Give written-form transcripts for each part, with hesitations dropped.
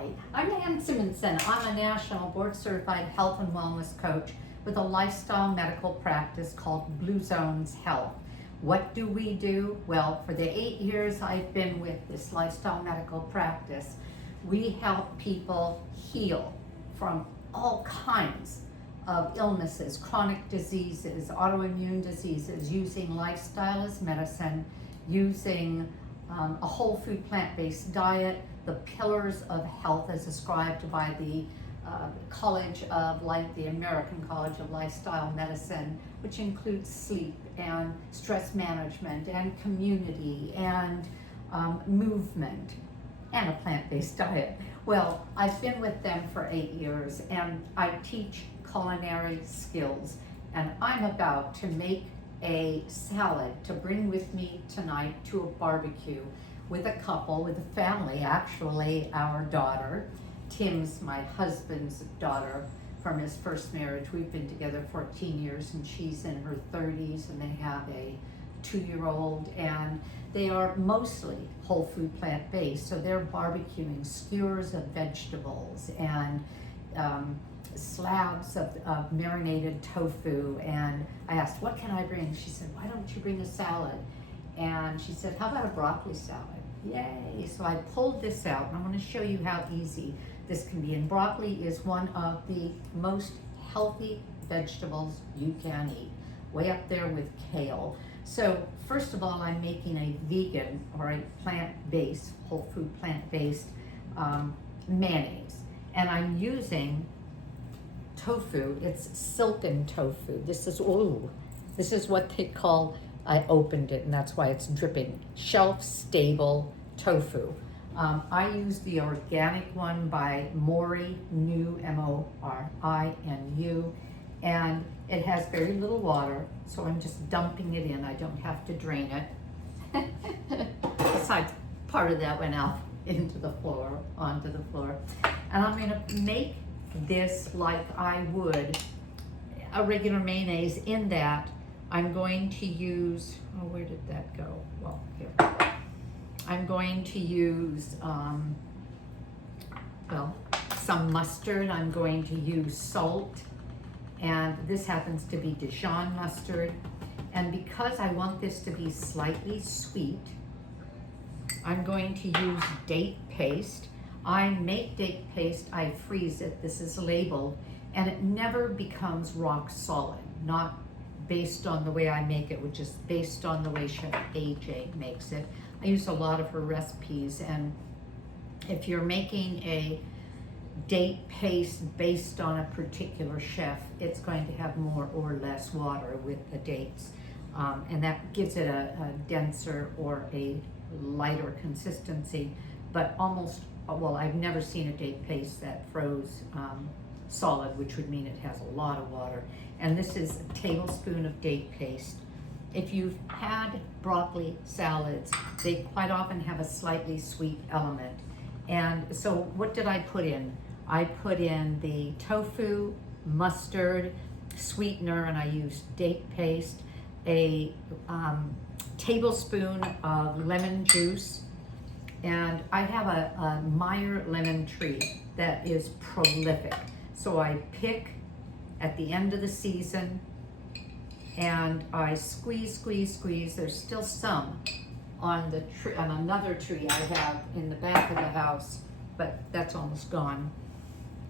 Hi, I'm Ann Simonsen. I'm a national board certified health and wellness coach with a lifestyle medical practice called Blue Zones Health. What do we do? Well, for the 8 years I've been with this lifestyle medical practice, we help people heal from all kinds of illnesses, chronic diseases, autoimmune diseases, using lifestyle as medicine, using a whole food plant-based diet, the pillars of health as described by the the American College of Lifestyle Medicine, which includes sleep and stress management and community and movement and a plant-based diet. Well, I've been with them for 8 years and I teach culinary skills, and I'm about to make a salad to bring with me tonight to a barbecue with a couple, with a family actually. Our daughter, Tim's my husband's daughter from his first marriage. We've been together 14 years and she's in her 30s, and they have a 2-year-old, and they are mostly whole food plant-based, so they're barbecuing skewers of vegetables and slabs of marinated tofu. And I asked, what can I bring? She said, why don't you bring a salad? And she said, how about a broccoli salad? Yay! So I pulled this out, and I want to show you how easy this can be. And broccoli is one of the most healthy vegetables you can eat, way up there with kale. So first of all, I'm making a vegan or a plant-based, whole food plant-based mayonnaise. And I'm using tofu. It's silken tofu. This is what they call, I opened it and that's why it's dripping, shelf-stable tofu. I use the organic one by Mori New, M-O-R-I-N-U, and it has very little water, so I'm just dumping it in. I don't have to drain it. Besides, part of that went out onto the floor. And I'm gonna make this like I would a regular mayonnaise, in that I'm going to use, oh, where did that go? Well, here. I'm going to use, some mustard. I'm going to use salt, and this happens to be Dijon mustard. And because I want this to be slightly sweet, I'm going to use date paste. I make date paste, I freeze it, this is labeled, and it never becomes rock solid, not based on the way I make it, which is based on the way Chef AJ makes it. I use a lot of her recipes, and if you're making a date paste based on a particular chef, it's going to have more or less water with the dates, and that gives it a denser or a lighter consistency, but almost, well, I've never seen a date paste that froze solid, which would mean it has a lot of water. And this is a tablespoon of date paste. If you've had broccoli salads, they quite often have a slightly sweet element. And so what did I put in? I put in the tofu, mustard, sweetener, and I used date paste, a tablespoon of lemon juice, and I have a Meyer lemon tree that is prolific. So I pick at the end of the season and I squeeze. There's still some on the tree, on another tree I have in the back of the house, but that's almost gone.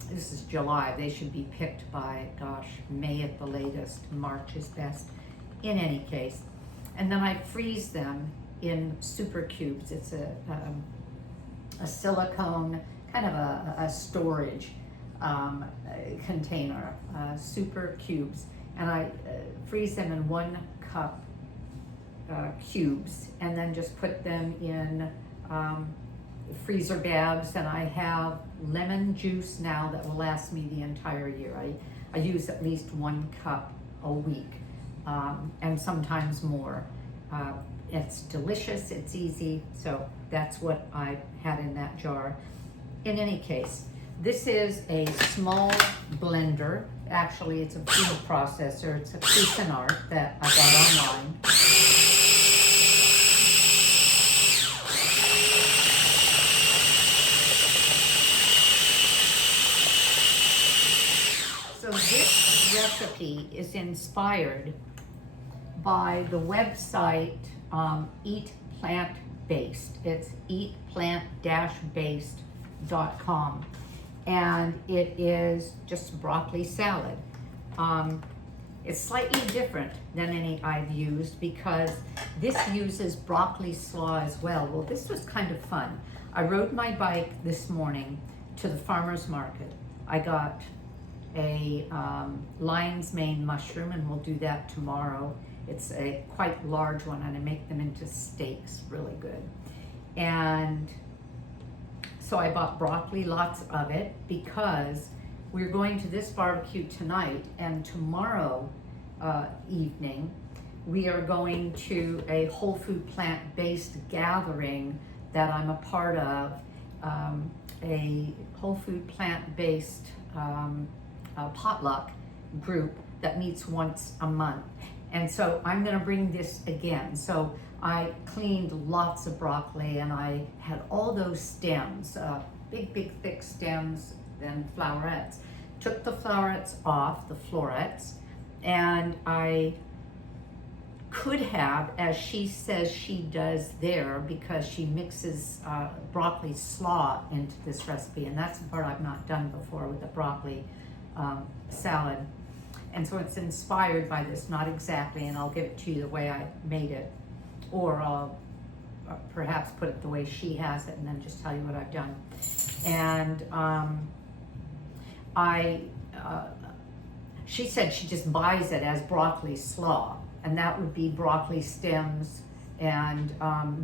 This is July. They should be picked by, gosh, May at the latest. March is best. In any case. And then I freeze them in super cubes. It's a silicone, kind of a storage container, super cubes. And I freeze them in 1 cup cubes, and then just put them in freezer bags. And I have lemon juice now that will last me the entire year. I use at least 1 cup a week, and sometimes more. It's delicious, it's easy, so that's what I had in that jar. In any case, this is a small blender. Actually, it's a food processor. It's a Cuisinart that I got online. this recipe is inspired by the website Eat Plant Based. It's eatplant-based.com, and it is just broccoli salad. It's slightly different than any I've used because this uses broccoli slaw as well. Well, this was kind of fun. I rode my bike this morning to the farmer's market. I got a lion's mane mushroom, and we'll do that tomorrow. It's a quite large one, and I make them into steaks, really good. And so I bought broccoli, lots of it, because we're going to this barbecue tonight, and tomorrow evening we are going to a whole food plant-based gathering that I'm a part of, a whole food plant-based potluck group that meets once a month. And so I'm going to bring this again. So I cleaned lots of broccoli, and I had all those stems, big thick stems, then flowerets. Took the flowerets off, the florets, and I could have, as she says she does there, because she mixes broccoli slaw into this recipe, and that's the part I've not done before with the broccoli salad. And so it's inspired by this, not exactly, and I'll give it to you the way I made it, or I'll perhaps put it the way she has it and then just tell you what I've done. And she said she just buys it as broccoli slaw, and that would be broccoli stems and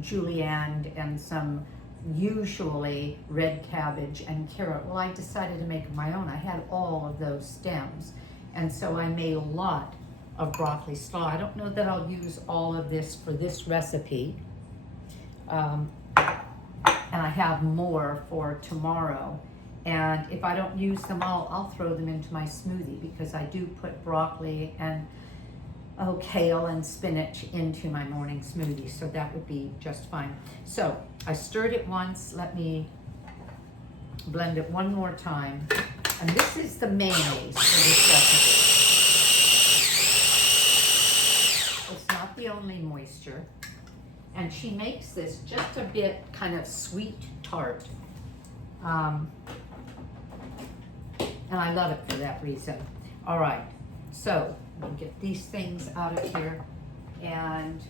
julienne and some usually red cabbage and carrot. Well, I decided to make my own. I had all of those stems, and so I made a lot of broccoli slaw. I don't know that I'll use all of this for this recipe, and I have more for tomorrow. And if I don't use them all, I'll throw them into my smoothie, because I do put broccoli and kale and spinach into my morning smoothie, so that would be just fine. So I stirred it once. Let me blend it one more time. And this is the mayonnaise for this recipe. It's not the only moisture. And she makes this just a bit kind of sweet tart. And I love it for that reason. All right, so we'll get these things out of here, and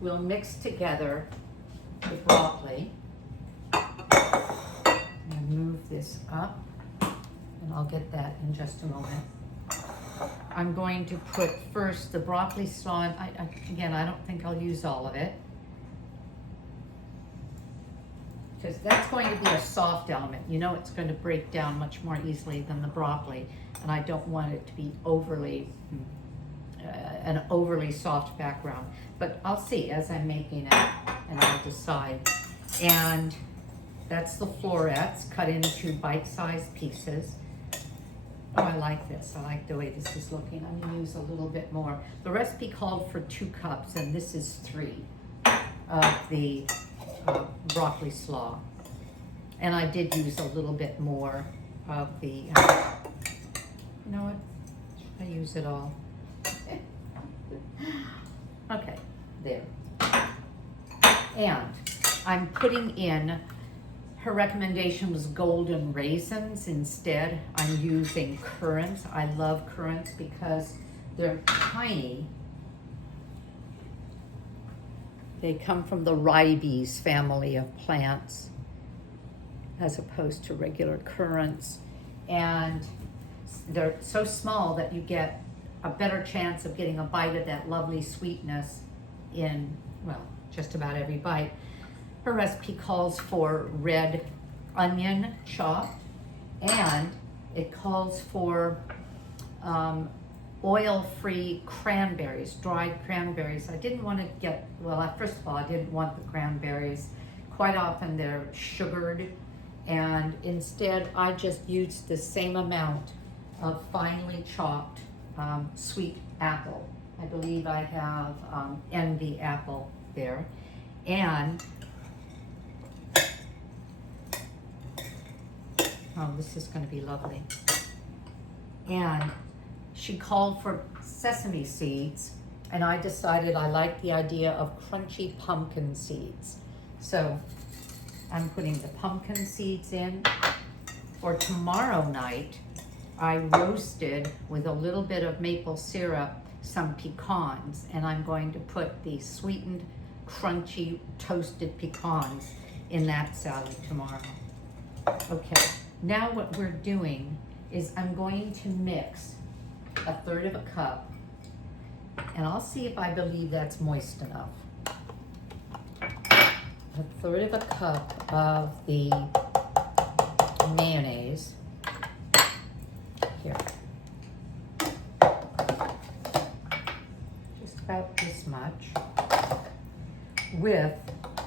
we'll mix together the broccoli. And move this up, and I'll get that in just a moment. I'm going to put first the broccoli slaw, and again, I don't think I'll use all of it, because that's going to be a soft element. You know, it's going to break down much more easily than the broccoli, and I don't want it to be overly an overly soft background. But I'll see as I'm making it, and I'll decide. And that's the florets cut into bite-sized pieces. Oh, I like this. I like the way this is looking. I'm going to use a little bit more. The recipe called for 2 cups, and this is 3 of the broccoli slaw. And I did use a little bit more of the, you know what, I use it all. Okay, there. And I'm putting in, her recommendation was golden raisins instead. I'm using currants. I love currants because they're tiny. They come from the ribes family of plants, as opposed to regular currants. And they're so small that you get a better chance of getting a bite of that lovely sweetness in, well, just about every bite. Her recipe calls for red onion chopped, and it calls for oil-free cranberries, dried cranberries. I didn't want to get, well, first of all, I didn't want the cranberries. Quite often they're sugared, and instead I just used the same amount of finely chopped sweet apple. I believe I have envy apple there. And oh, this is going to be lovely. And she called for sesame seeds, and I decided I like the idea of crunchy pumpkin seeds. So I'm putting the pumpkin seeds in. For tomorrow night, I roasted with a little bit of maple syrup some pecans, and I'm going to put the sweetened, crunchy, toasted pecans in that salad tomorrow. Okay, now what we're doing is I'm going to mix 1/3 of a cup, and I'll see if I believe that's moist enough. 1/3 of a cup of the mayonnaise. Here. Just about this much. With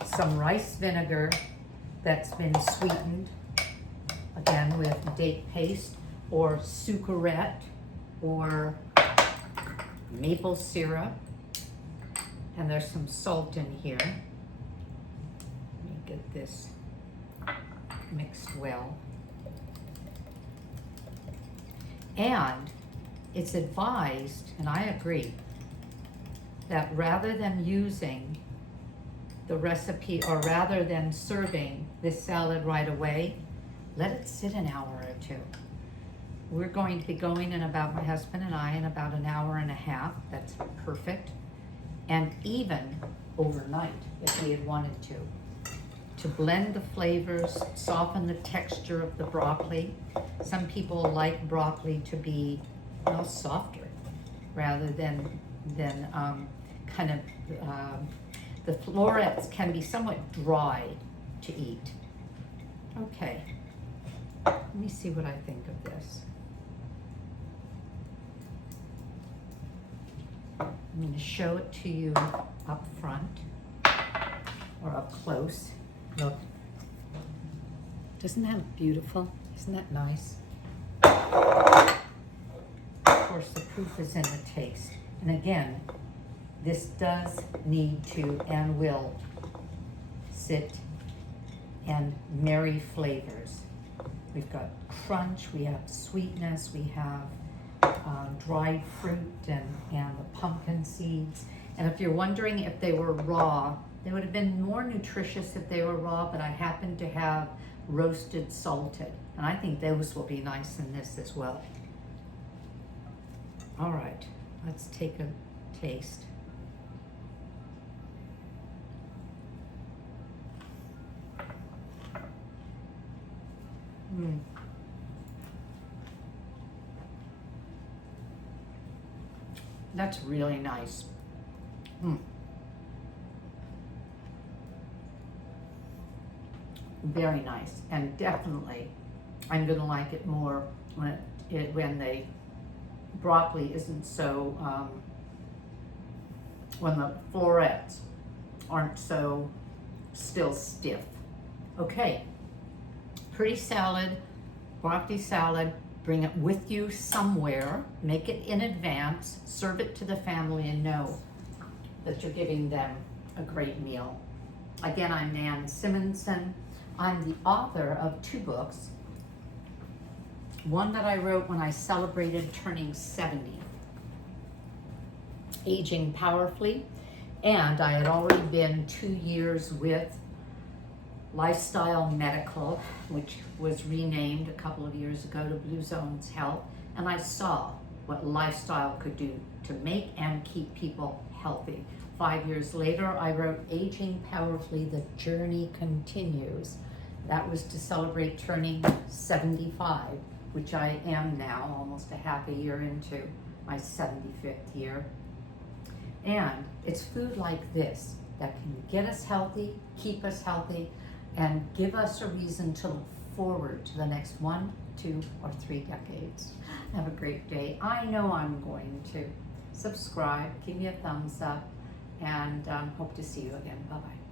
some rice vinegar that's been sweetened, again with date paste or sucrate or maple syrup. And there's some salt in here. Let me get this mixed well. And it's advised, and I agree, that rather than using the recipe, or rather than serving this salad right away, let it sit an hour or two. We're going to be going in about, my husband and I, in about an hour and a half. That's perfect. And even overnight, if we had wanted to blend the flavors, soften the texture of the broccoli. Some people like broccoli to be softer rather than the florets can be somewhat dry to eat. Okay, let me see what I think of this. I'm going to show it to you up front or up close. Look, isn't that beautiful? Isn't that nice? Of course, the proof is in the taste. And again, this does need to and will sit and marry flavors. We've got crunch, we have sweetness, we have dried fruit and the pumpkin seeds. And if you're wondering if they were raw, they would have been more nutritious if they were raw, but I happen to have roasted salted. And I think those will be nice in this as well. All right, let's take a taste. That's really nice. Very nice, and definitely I'm gonna like it more when the broccoli isn't so when the florets aren't so still stiff. Okay, pretty salad, broccoli salad. Bring it with you somewhere, make it in advance, serve it to the family, and know that you're giving them a great meal. Again, I'm Nan Simonsen. I'm the author of 2 books. One that I wrote when I celebrated turning 70, Aging Powerfully, and I had already been 2 years with Lifestyle Medical, which was renamed a couple of years ago to Blue Zones Health, and I saw what lifestyle could do to make and keep people healthy. 5 years later, I wrote Aging Powerfully, The Journey Continues. That was to celebrate turning 75, which I am now, almost a half a year into my 75th year. And it's food like this that can get us healthy, keep us healthy, and give us a reason to look forward to the next 1, 2, or 3 decades. Have a great day. I know I'm going to. Subscribe, give me a thumbs up, and hope to see you again. Bye-bye.